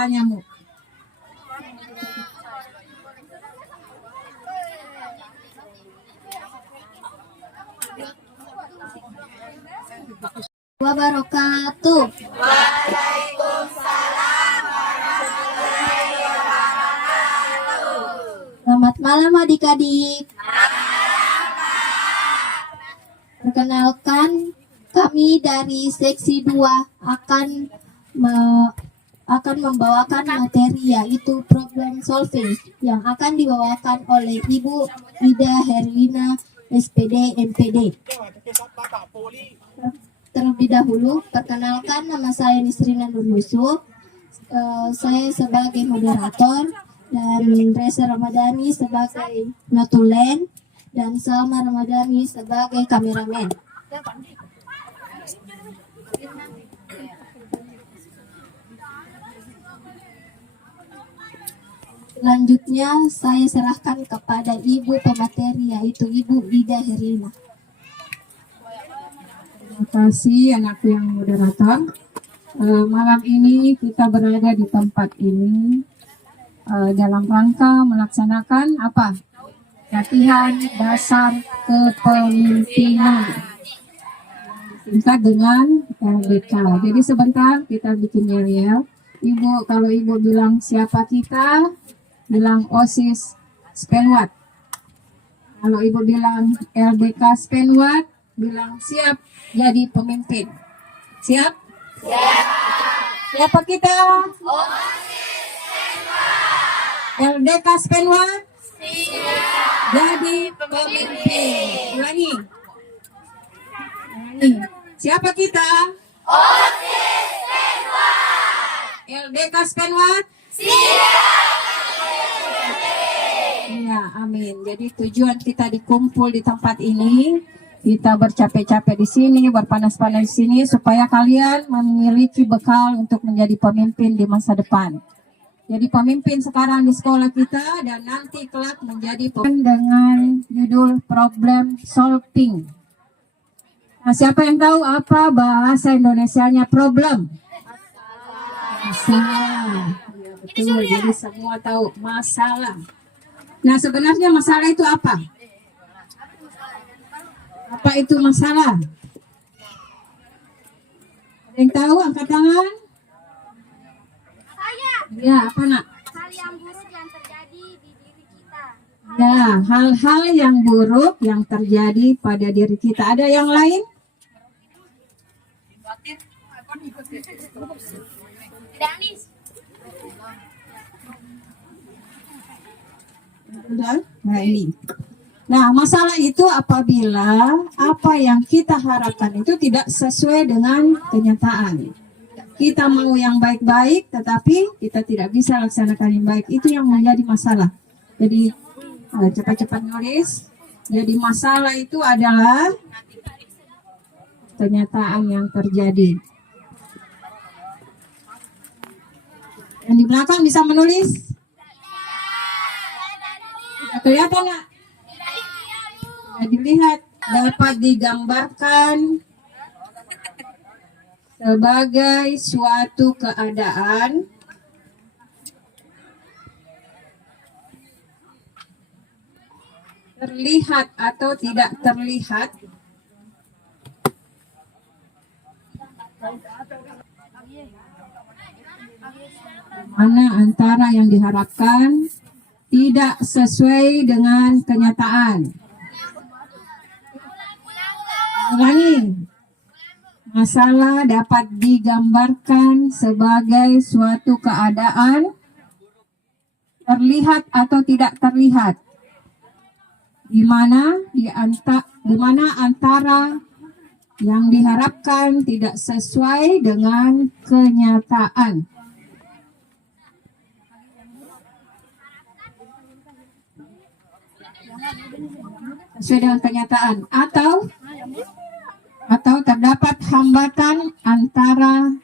kepala nyamuk. Wabarakatuh. Selamat malam adik-adik. Perkenalkan, kami dari seksi 2 akan membawakan materi yaitu problem solving yang akan dibawakan oleh Ibu Ida Herlina SPD MPD. Terlebih dahulu, perkenalkan, nama saya Nisrina Nur Yusuf. Saya sebagai moderator dan Reza Ramadhani sebagai notulen dan Salma Ramadhani sebagai kameramen. Selanjutnya saya serahkan kepada Ibu pemateri yaitu Ibu Ida Herlina. Terima kasih anakku yang moderator. Malam ini kita berada di tempat ini dalam rangka melaksanakan apa? Latihan dasar kepemimpinan singkat dengan LDK. Jadi sebentar kita bikin yel-yel. Ibu, kalau ibu bilang siapa kita, bilang OSIS Spenwat. Kalau ibu bilang LDK Spenwat, bilang siap jadi pemimpin. Siap? Siap. Siapa kita? LDK Spenwat? Siap. Jadi pemimpin. Ulangi. Siapa kita? OSIS Spenwat. LDK Spenwat? Siap. Ya, amin. Jadi tujuan kita dikumpul di tempat ini, kita bercapek-capek di sini, berpanas-panas di sini, supaya kalian memiliki bekal untuk menjadi pemimpin di masa depan. Jadi pemimpin sekarang di sekolah kita dan nanti kelak menjadi pemimpin dengan judul problem solving. Nah, siapa yang tahu apa bahasa Indonesianya problem? Masalah. Ya, betul. Jadi semua tahu masalah. Nah, sebenarnya masalah itu apa? Apa itu masalah? Ada yang tahu? Angkat tangan. Saya. Ya, apa nak? Hal yang buruk yang terjadi di diri kita. Ya, hal-hal yang buruk yang terjadi pada diri kita. Ada yang lain? Danis. Nah, ini. Nah, masalah itu apabila apa yang kita harapkan itu tidak sesuai dengan kenyataan. Kita mau yang baik-baik, tetapi kita tidak bisa laksanakan yang baik. Itu yang menjadi masalah. Jadi, cepat-cepat nulis. Jadi, masalah itu adalah kenyataan yang terjadi. Yang di belakang bisa menulis? Tidak kelihatan nggak? Dilihat, dapat digambarkan sebagai suatu keadaan terlihat atau tidak terlihat mana antara yang diharapkan tidak sesuai dengan kenyataan. Ulangi. Masalah dapat digambarkan sebagai suatu keadaan terlihat atau tidak terlihat, di mana antara yang diharapkan tidak sesuai dengan kenyataan. Sesuai dengan kenyataan atau terdapat hambatan antara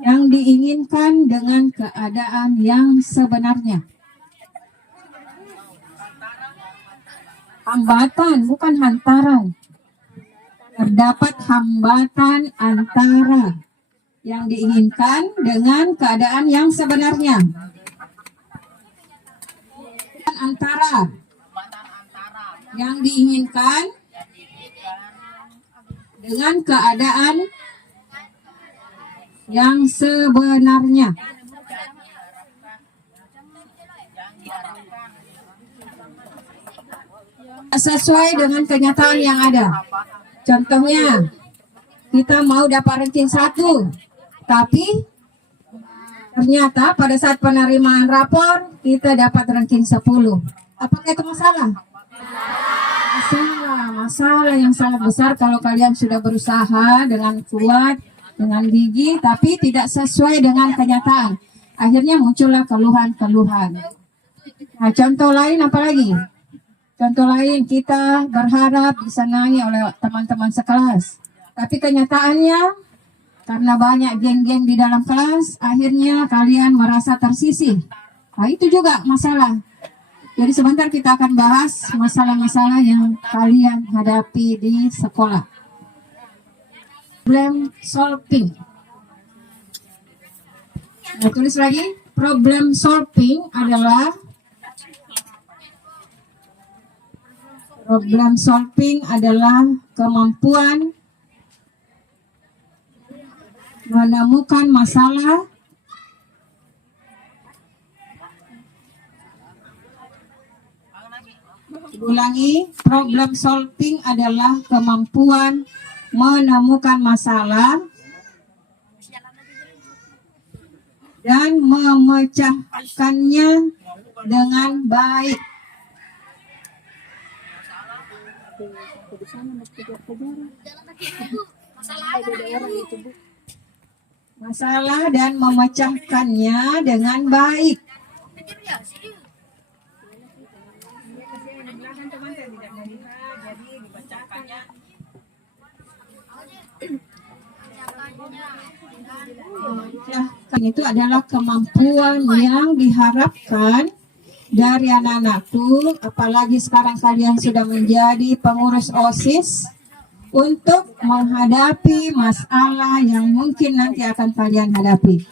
yang diinginkan dengan keadaan yang sebenarnya. Hambatan, bukan hantaran. Terdapat hambatan antara yang diinginkan dengan keadaan yang sebenarnya. Antara yang diinginkan dengan keadaan yang sebenarnya. Sesuai dengan kenyataan yang ada. Contohnya, kita mau dapat ranking 1, tapi ternyata pada saat penerimaan rapor kita dapat ranking 10. Apakah itu masalah? Masalah yang sangat besar kalau kalian sudah berusaha dengan kuat, dengan gigi, tapi tidak sesuai dengan kenyataan. Akhirnya muncullah keluhan-keluhan. Nah, contoh lain apa lagi? Contoh lain, kita berharap disenangi oleh teman-teman sekelas. Tapi kenyataannya, karena banyak geng-geng di dalam kelas, akhirnya kalian merasa tersisih. Nah, itu juga masalah. Jadi sebentar kita akan bahas masalah-masalah yang kalian hadapi di sekolah. Problem solving. Nah, tulis lagi, problem solving adalah kemampuan menemukan masalah Ulangi, problem solving adalah kemampuan menemukan masalah dan memecahkannya dengan baik. Masalah dan memecahkannya dengan baik. Itu adalah kemampuan yang diharapkan dari anak-anakku, apalagi sekarang kalian sudah menjadi pengurus OSIS, untuk menghadapi masalah yang mungkin nanti akan kalian hadapi.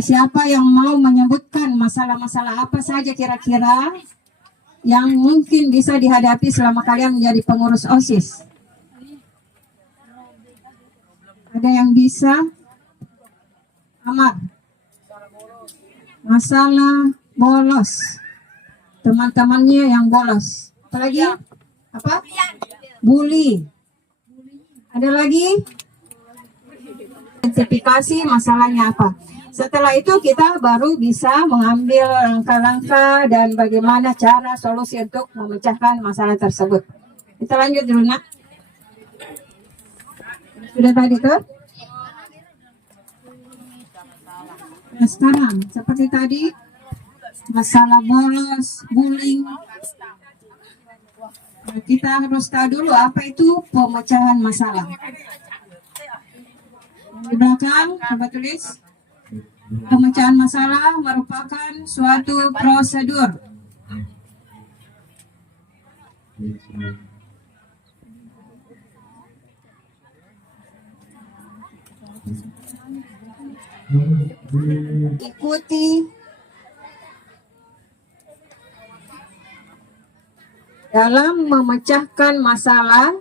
Siapa yang mau menyebutkan masalah-masalah apa saja kira-kira yang mungkin bisa dihadapi selama kalian menjadi pengurus OSIS? Ada yang bisa? Amar. Masalah bolos. Teman-temannya yang bolos. Apa lagi? Apa? Bully. Ada lagi? Identifikasi masalahnya apa. Setelah itu kita baru bisa mengambil langkah-langkah dan bagaimana cara solusi untuk memecahkan masalah tersebut. Kita lanjut dulu, nak. Sudah tadi tuh? Nah, sekarang seperti tadi masalah bolos, bullying. Nah, kita harus tahu dulu apa itu pemecahan masalah. Di belakang, coba tulis. Pemecahan masalah merupakan suatu prosedur. Ikuti dalam memecahkan masalah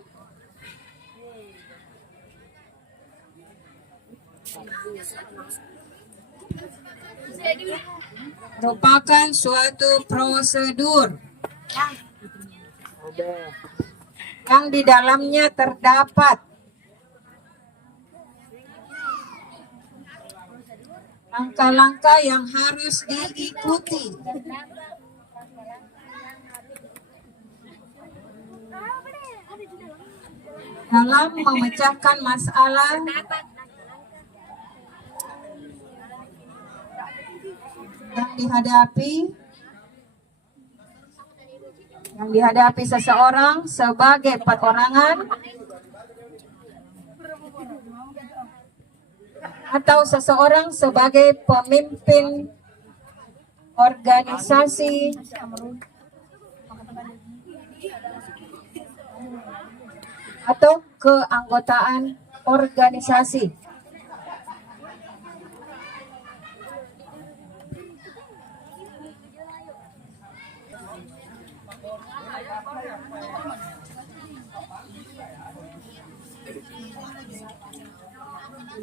merupakan suatu prosedur yang di dalamnya terdapat langkah-langkah yang harus diikuti. Dalam memecahkan masalah yang dihadapi seseorang sebagai perorangan atau seseorang sebagai pemimpin organisasi atau keanggotaan organisasi.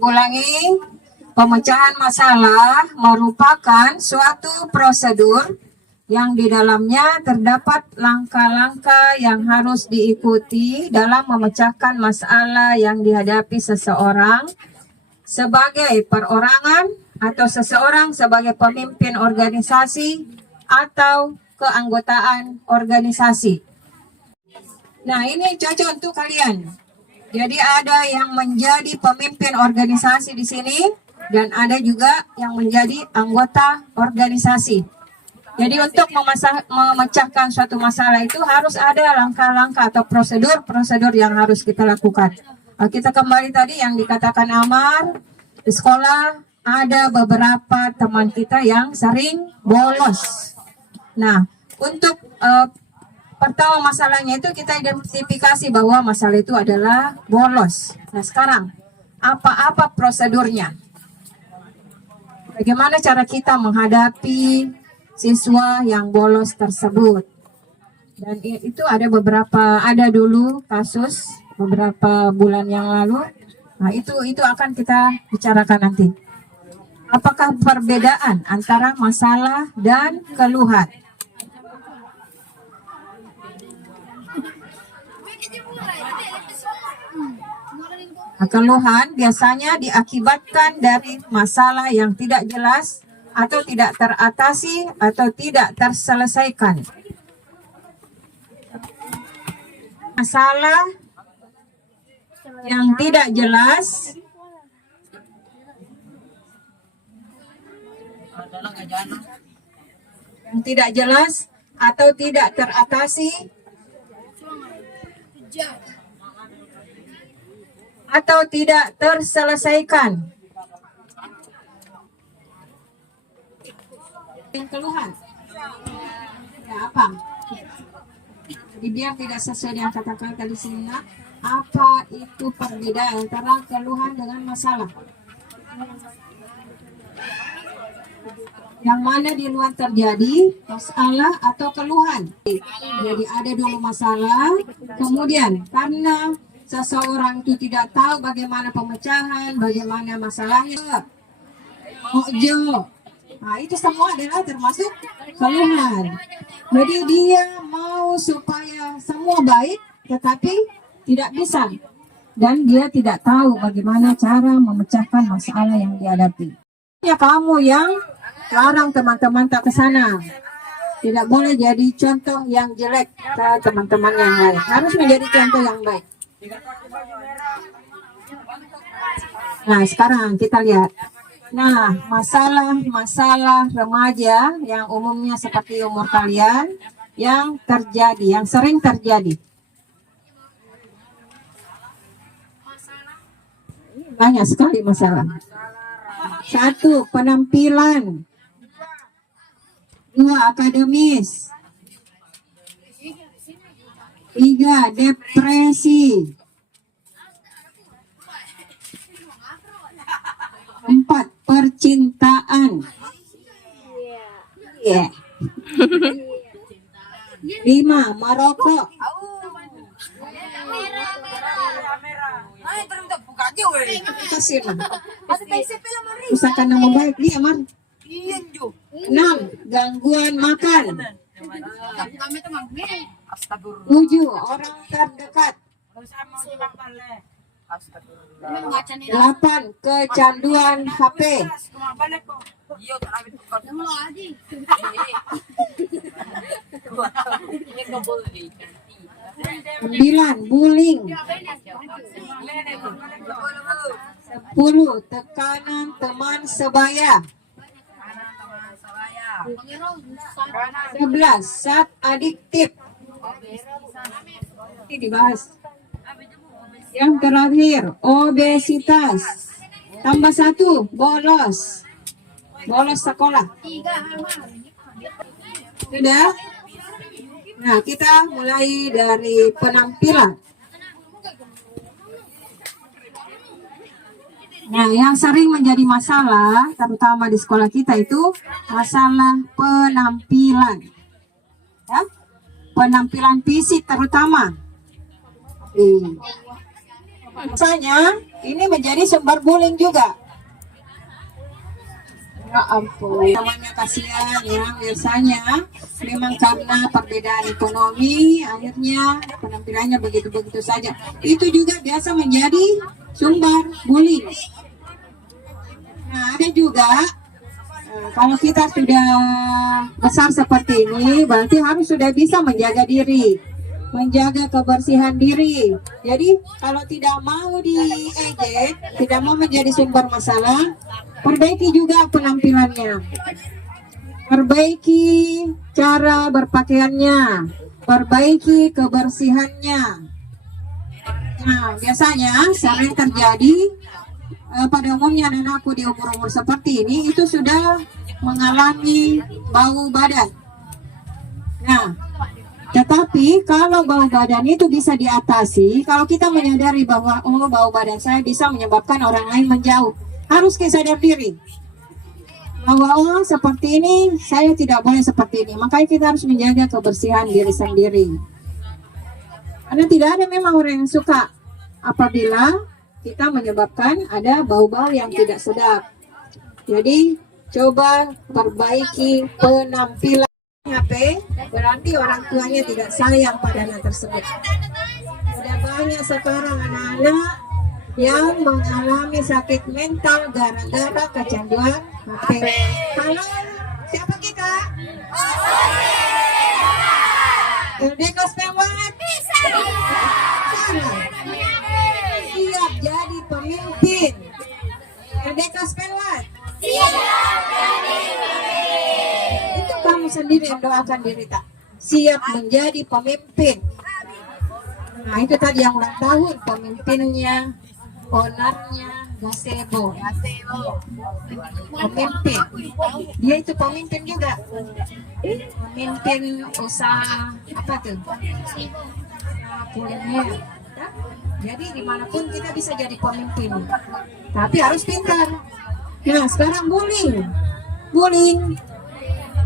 Ulangi, pemecahan masalah merupakan suatu prosedur yang di dalamnya terdapat langkah-langkah yang harus diikuti dalam memecahkan masalah yang dihadapi seseorang sebagai perorangan atau seseorang sebagai pemimpin organisasi atau keanggotaan organisasi. Nah, ini cocok untuk kalian. Jadi ada yang menjadi pemimpin organisasi di sini dan ada juga yang menjadi anggota organisasi. Jadi untuk memecahkan suatu masalah itu harus ada langkah-langkah atau prosedur-prosedur yang harus kita lakukan. Kita kembali tadi yang dikatakan Amar, di sekolah ada beberapa teman kita yang sering bolos. Nah, untuk pertama masalahnya itu kita identifikasi bahwa masalah itu adalah bolos. Nah, sekarang apa prosedurnya? Bagaimana cara kita menghadapi siswa yang bolos tersebut? Dan itu ada dulu kasus beberapa bulan yang lalu. Nah, itu akan kita bicarakan nanti. Apakah perbedaan antara masalah dan keluhan? Nah, keluhan biasanya diakibatkan dari masalah yang tidak jelas atau tidak teratasi atau tidak terselesaikan. Masalah yang tidak jelas atau tidak teratasi atau tidak terselesaikan. Yang keluhan. Ya, apa? Jadi biar tidak sesuai yang katakan tadi sini, apa itu perbedaan antara keluhan dengan masalah? Yang mana di luar terjadi masalah atau keluhan? Jadi ada dulu masalah, kemudian karena seseorang itu tidak tahu bagaimana pemecahan, bagaimana masalahnya, ojo. Nah, itu semua adalah termasuk keluhan. Jadi dia mau supaya semua baik, tetapi tidak bisa. Dan dia tidak tahu bagaimana cara memecahkan masalah yang dihadapi. Ya, kamu yang larang teman-teman tak ke sana. Tidak boleh jadi contoh yang jelek ke teman-teman yang lain. Harus menjadi contoh yang baik. Nah, sekarang kita lihat. Nah, masalah remaja yang umumnya seperti umur kalian yang terjadi, yang sering terjadi. Banyak sekali masalah. 1. Penampilan. 2. Akademis. 3. Depresi. 4. Percintaan. 5. Merokok. 6. Nama baik dia, Mar. 6. Gangguan makan. 7. Orang terdekat. 8. Kecanduan HP. 9. Bullying. 10. Tekanan teman sebaya. 11. Zat adiktif. Ini dibahas. Yang terakhir, obesitas. Tambah 1, bolos. Bolos sekolah. Sudah? Nah, kita mulai dari penampilan. Nah, yang sering menjadi masalah, terutama di sekolah kita itu masalah penampilan. Ya? penampilan fisik terutama. Biasanya ini menjadi sumber bullying juga. Ya ampun, namanya kasihan ya, biasanya memang karena perbedaan ekonomi akhirnya penampilannya begitu-begitu saja. Itu juga biasa menjadi sumber bullying. Nah, ada juga kalau kita sudah besar seperti ini, berarti harus sudah bisa menjaga diri, menjaga kebersihan diri. Jadi kalau tidak mau diejek, tidak mau menjadi sumber masalah, perbaiki juga penampilannya, perbaiki cara berpakaiannya, perbaiki kebersihannya. Nah, biasanya sering terjadi pada umumnya anakku di umur-umur seperti ini itu sudah mengalami bau badan. Nah, tetapi kalau bau badan itu bisa diatasi kalau kita menyadari bahwa bau badan saya bisa menyebabkan orang lain menjauh. Harus kita sadar diri bahwa seperti ini saya tidak boleh seperti ini. Makanya kita harus menjaga kebersihan diri sendiri. Karena tidak ada memang orang yang suka apabila kita menyebabkan ada bau-bau yang tidak sedap. Jadi coba perbaiki penampilan. HP berarti orang tuanya tidak sayang pada anak tersebut. Sudah banyak sekarang anak-anak yang mengalami sakit mental gara-gara kecanduan HP. Halo, siapa kita? LDK Spewat. Siap jadi pemimpin. LDK Spewat. Itu kamu sendiri yang doakan diri tak siap menjadi pemimpin. Nah itu tadi yang ulang tahun, pemimpinnya, ownernya, gazebo, pemimpin. Dia itu pemimpin juga, pemimpin usaha apa tuh? Kuliner. Jadi dimanapun kita bisa jadi pemimpin, tapi harus pintar. Nah sekarang bullying.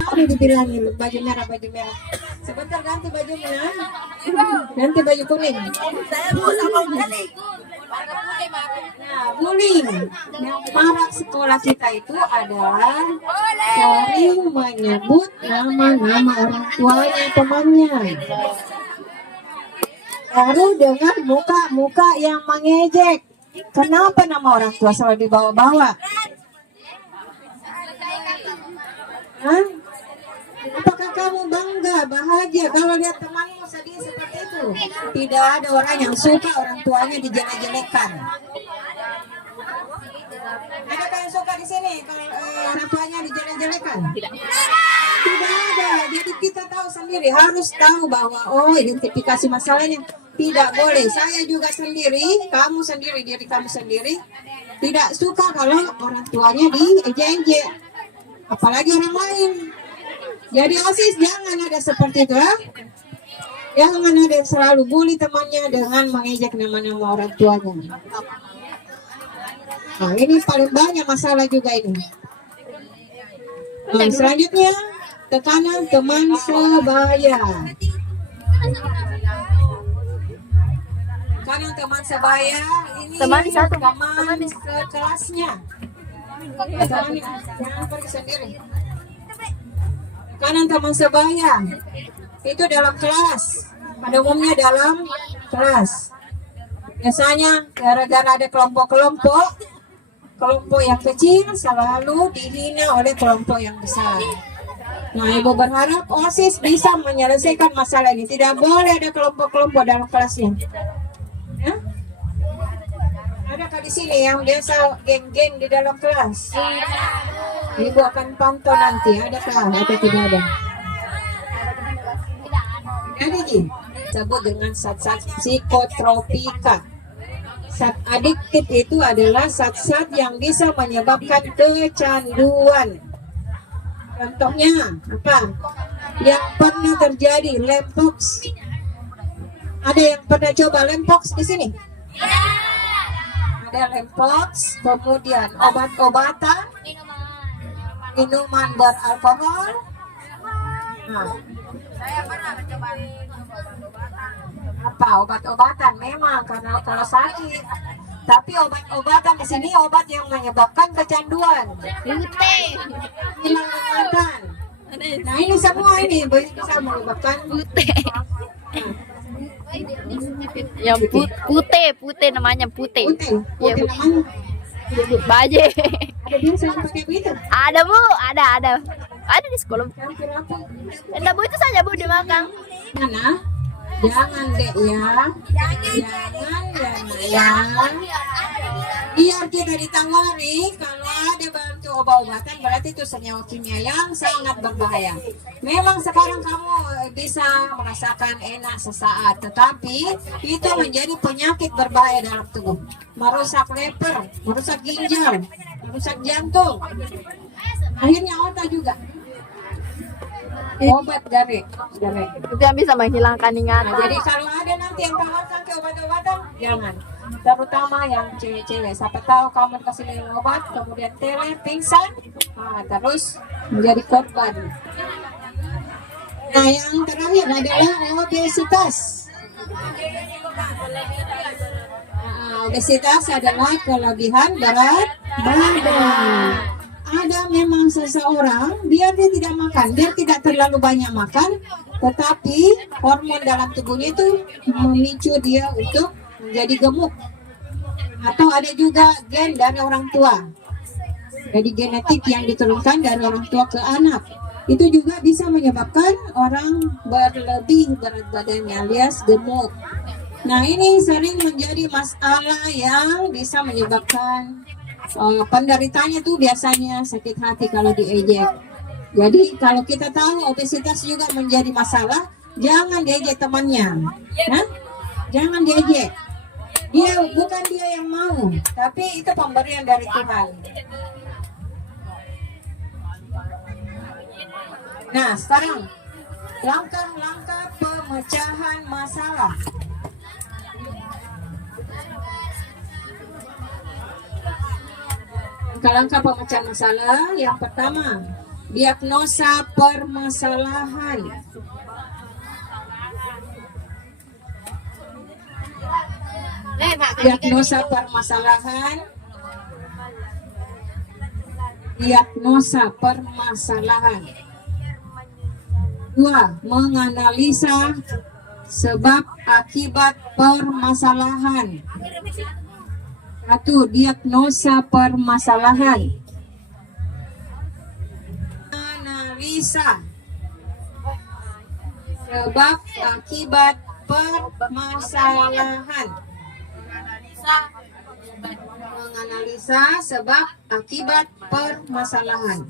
Udah dibilangin baju merah. Sebentar ganti baju merah, ganti baju kuning. Nah, bullying yang marak sekolah kita itu adalah sering menyebut nama-nama orang tuanya temannya. Baru dengan muka-muka yang mengejek. Kenapa nama orang tua selalu dibawa-bawa? Hah? Apakah kamu bangga, bahagia kalau lihat temanmu sedih seperti itu? Tidak ada orang yang suka orang tuanya dijelek-jelekan. Adakah yang suka di sini kalau orang tuanya dijelek-jelekan? Tidak ada. Jadi kita tahu sendiri, harus tahu bahwa identifikasi masalahnya. Tidak boleh. Saya juga sendiri, kamu sendiri, diri kamu sendiri tidak suka kalau orang tuanya diejek-ejek, apalagi orang lain. Jadi OSIS jangan ada seperti itu ya. Jangan ada selalu bully temannya dengan mengejek nama-nama orang tuanya. Nah ini paling banyak masalah juga ini. Nah, selanjutnya tekanan teman sebaya. Tekanan teman sebaya ini teman sekelasnya. Jangan pergi sendiri. Tekanan teman sebaya itu dalam kelas, pada umumnya dalam kelas. Biasanya gara-gara ada kelompok yang kecil selalu dihina oleh kelompok yang besar. Nah, Ibu berharap OSIS bisa menyelesaikan masalah ini. Tidak boleh ada kelompok-kelompok dalam kelasnya. Ya? Adakah di sini yang biasa geng-geng di dalam kelas? Ibu akan pantau nanti adakah atau tidak ada. Jadi disebut dengan zat-zat psikotropika. Zat adiktif itu adalah zat-zat yang bisa menyebabkan kecanduan. Contohnya apa? Yang pernah terjadi lempox. Ada yang pernah coba lempox di sini? Ada lempox, kemudian obat-obatan, minuman beralkohol. Nah, Saya pernah mencoba Apa obat-obatan memang karena kalau sakit. Tapi obat-obatan di sini obat yang menyebabkan kecanduan, hilang ingatan. Nah ini semua ini bisa menyebabkan Yang putih namanya putih. putih. Ya, Putih Bu. namanya. Baje. Ada biasa yang pakai itu. Ada Bu, ada. Ada di sekolah. Campur apa? Ada Bu, itu saja Bu dimakan. Mana? Jangan dek ya. Jangan ya. Biar kita ditawari kalau ada bantu obat-obatan berarti itu senyawa kimia yang sangat berbahaya. Memang sekarang kamu bisa merasakan enak sesaat, tetapi itu menjadi penyakit berbahaya dalam tubuh. Merusak lever, merusak ginjal, merusak jantung. Akhirnya otak juga. Obat garik. Itu yang bisa menghilangkan Nah, ingatan. jadi kalau ada nanti yang tawarkan ke obat-obatan, jangan. Terutama yang cewek-cewek. Siapa tahu kamu kasih minum obat, kemudian tele, pingsan, terus menjadi korban. Nah, yang terakhir adalah obesitas. Obesitas adalah kelebihan berat badan. Ada memang seseorang biar dia tidak makan, dia tidak terlalu banyak makan, tetapi hormon dalam tubuhnya itu memicu dia untuk menjadi gemuk. Atau ada juga gen dari orang tua, jadi genetik yang diturunkan dari orang tua ke anak. Itu juga bisa menyebabkan orang berlebih berat badannya alias gemuk. Nah ini sering menjadi masalah yang bisa menyebabkan penderitanya tuh biasanya sakit hati kalau diejek. Jadi kalau kita tahu obesitas juga menjadi masalah, jangan diejek temannya. Nah, jangan diejek. Bukan dia yang mau, tapi itu pemberian dari Tuhan. Nah, sekarang langkah-langkah pemecahan masalah. Langkah-langkah pemecahan masalah yang pertama, diagnosa permasalahan. Diagnosa permasalahan. Diagnosa permasalahan. 2. Menganalisa sebab akibat permasalahan. 1. Diagnosa permasalahan. Analisa sebab akibat permasalahan. Menganalisa sebab akibat permasalahan.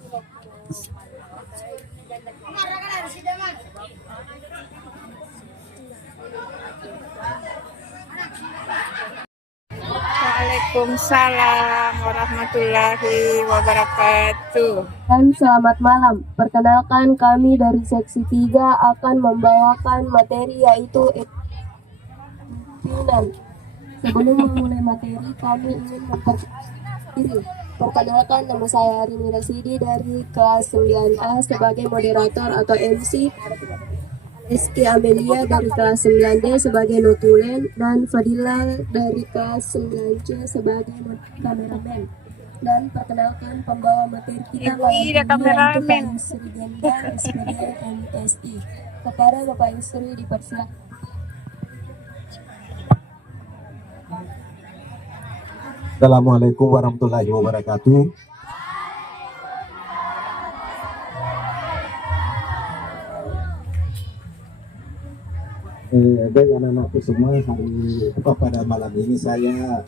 Waalaikumsalam warahmatullahi wabarakatuh. Dan selamat malam. Perkenalkan kami dari seksi 3 akan membawakan materi yaitu pimpinan. Sebelum memulai materi kami ingin memperkenalkan. Perkenalkan, nama saya Arini Rasidi dari kelas 9A sebagai moderator atau MC. Rizky Amelia dari kelas 9D sebagai notulen dan Fadila dari kelas 9C sebagai kameramen. Dan perkenalkan pembawa materi kita Iya, kameramen. Sri Genda SPD MSI. Kepada Bapak Ibu Sri dipersilakan. Assalamualaikum warahmatullahi wabarakatuh. Baik anak-anakku semua, pada malam ini saya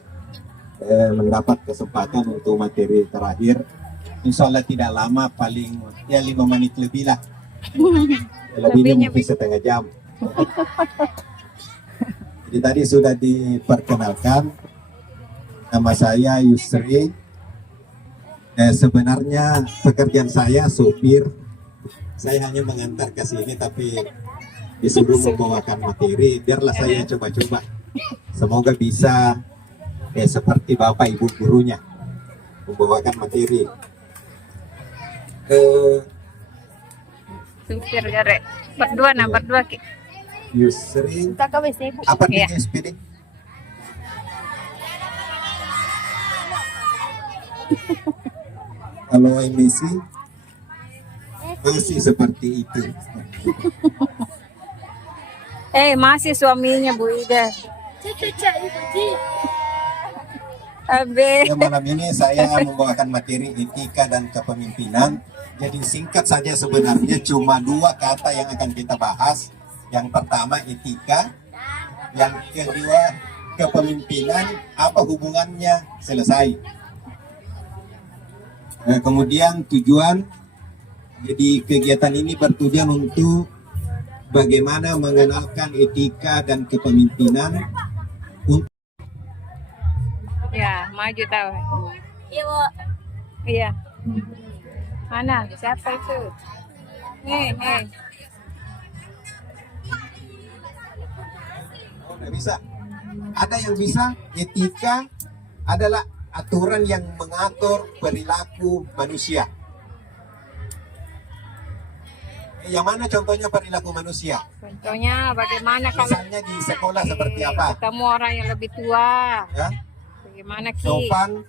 mendapat kesempatan untuk materi terakhir. Insya Allah tidak lama, paling ya 5 menit lebih lah. Lebihnya mungkin setengah jam. Jadi tadi sudah diperkenalkan, nama saya Yusri. Sebenarnya pekerjaan saya sopir. Saya hanya mengantar ke sini, tapi disuruh membawakan materi. Biarlah saya coba-coba. Semoga bisa seperti Bapak Ibu gurunya membawakan materi. Supir garek. Berdua nah, berdua Ki. Yusri. Kita ke WC, Bu. Apa Iya. dia SPD? Kalau emisi masih seperti itu. Masih suaminya Bu Ida. Abe. Ya, malam ini saya membawakan materi etika dan kepemimpinan. Jadi singkat saja sebenarnya cuma 2 kata yang akan kita bahas. Yang pertama etika, yang kedua kepemimpinan, apa hubungannya, selesai. Nah, kemudian tujuan, jadi kegiatan ini bertujuan untuk bagaimana mengenalkan etika dan kepemimpinan untuk Ya, maju tahu. Iya, Bu. Iya. Mana? Siapa itu? Nih. Oh, nggak bisa. Ada yang bisa. Etika adalah aturan yang mengatur perilaku manusia. Yang mana contohnya perilaku manusia? Contohnya bagaimana kalau Misalnya di sekolah seperti apa? ketemu orang yang lebih tua? Ya, Bagaimana Ki? sopan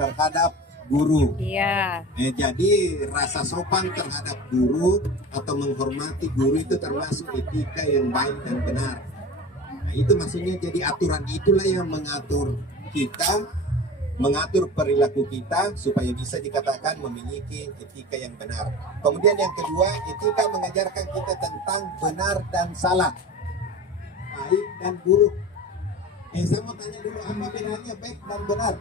terhadap guru. Iya. Jadi rasa sopan terhadap guru atau menghormati guru itu termasuk etika yang baik dan benar. Nah, itu maksudnya, jadi aturan itulah yang mengatur kita, mengatur perilaku kita supaya bisa dikatakan memiliki etika yang benar. Kemudian yang kedua, etika mengajarkan kita tentang benar dan salah, baik dan buruk. Saya mau tanya dulu, apa bedanya baik dan benar?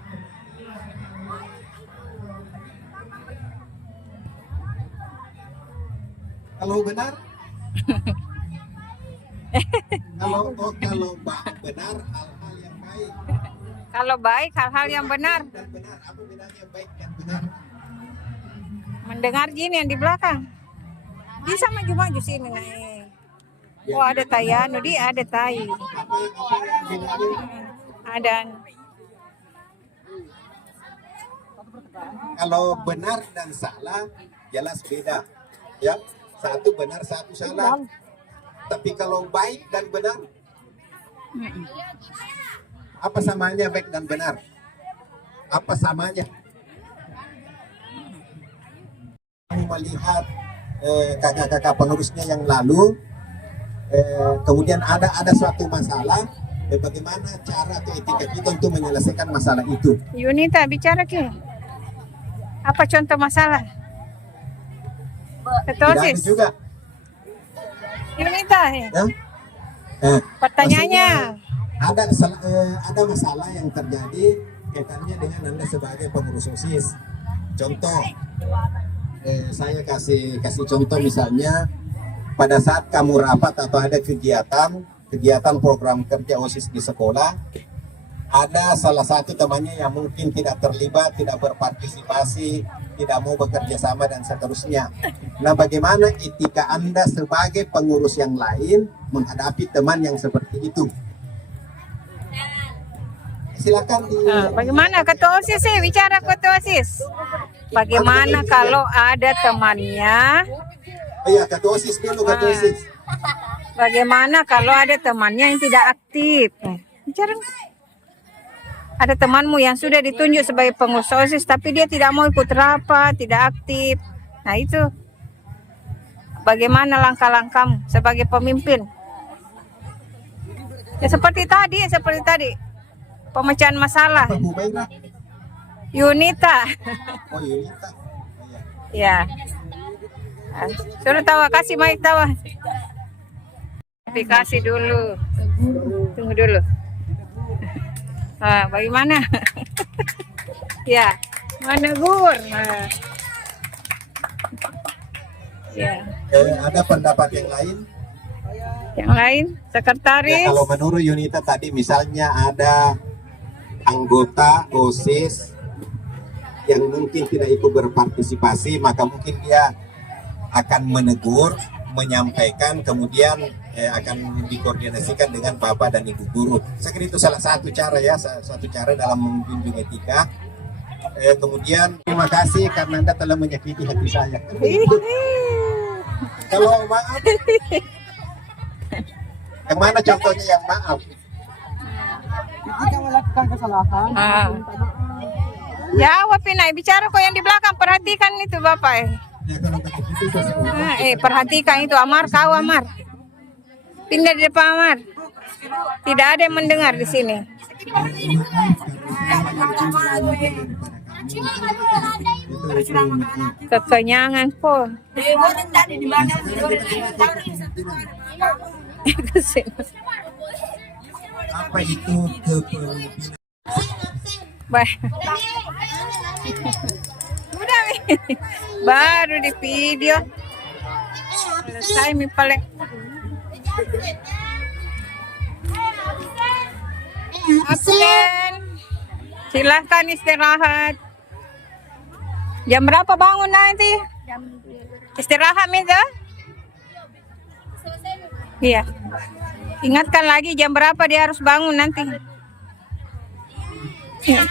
Kalau benar, benar hal-hal yang baik Kalau baik hal-hal yang benar. dan benar, apa bedanya baik dan benar? Mendengar jin yang di belakang. Bisa maju-maju sini nih. Oh ada tayano, dia ada tai. Apa yang bedanya? Ada. Kalau benar dan salah jelas beda, ya. Satu benar, satu salah. Tapi kalau baik dan benar, apa samanya baik dan benar? Apa samanya? Kami melihat kakak-kakak pengurusnya yang lalu, kemudian ada suatu masalah, bagaimana cara atau etika kita untuk menyelesaikan masalah itu. Yunita bicara Ki. Apa contoh masalah? Tidak ada Ketosis. juga. Yunita. Ya? Pertanyaannya. Maksudnya, ada masalah yang terjadi kaitannya dengan Anda sebagai pengurus OSIS. Contoh, saya kasih contoh, misalnya pada saat kamu rapat atau ada kegiatan program kerja OSIS di sekolah, ada salah satu temannya yang mungkin tidak terlibat, tidak berpartisipasi, tidak mau bekerja sama dan seterusnya. Nah, bagaimana etika Anda sebagai pengurus yang lain menghadapi teman yang seperti itu? Silakan Bagaimana ketua OSIS sih? Bicara ketua OSIS. Bagaimana kalau ada temannya? Oh iya, ketua OSIS dulu, ketua OSIS. Bagaimana kalau ada temannya yang tidak aktif? Bicara. Ada temanmu yang sudah ditunjuk sebagai pengurus OSIS tapi dia tidak mau ikut rapat, tidak aktif. Nah itu. Bagaimana langkah-langkahmu sebagai pemimpin? Ya seperti tadi. Pemecahan masalah. Bu Mega. Yunita. Oh, Yunita. Oh, iya. Ya. Suruh tawa, kasih mic tawa. Kasih dulu. Tunggu dulu. Bagaimana? Ya, menegur. Ya. Ada pendapat yang lain? Yang lain, sekretaris. Ya, kalau menurut Yunita tadi, misalnya ada anggota OSIS yang mungkin tidak ikut berpartisipasi, maka mungkin dia akan menegur, menyampaikan, kemudian akan dikoordinasikan dengan Bapak dan Ibu guru. Saya kira itu salah satu cara dalam menjunjung etika. Kemudian terima kasih karena Anda telah menyakiti hati saya. Kalau maaf, yang mana contohnya yang maaf? Jika melakukan kesalahan, Ah. minta maaf. Jawab Pinay, bicara kok yang di belakang, perhatikan itu Bapak. Ya, kalau begitu saya Perhatikan itu Amar, kau Amar. Pindah di depan Amar. Tidak ada yang mendengar di sini. Kekenyangan pun. apa itu kepemimpinan? Bah. Udah Mi. Baru di video. Selesai Mi paling. Absen. Silahkan istirahat. Jam berapa bangun nanti? Istirahat Mi ke? Iya. Ingatkan lagi jam berapa dia harus bangun nanti. Iya.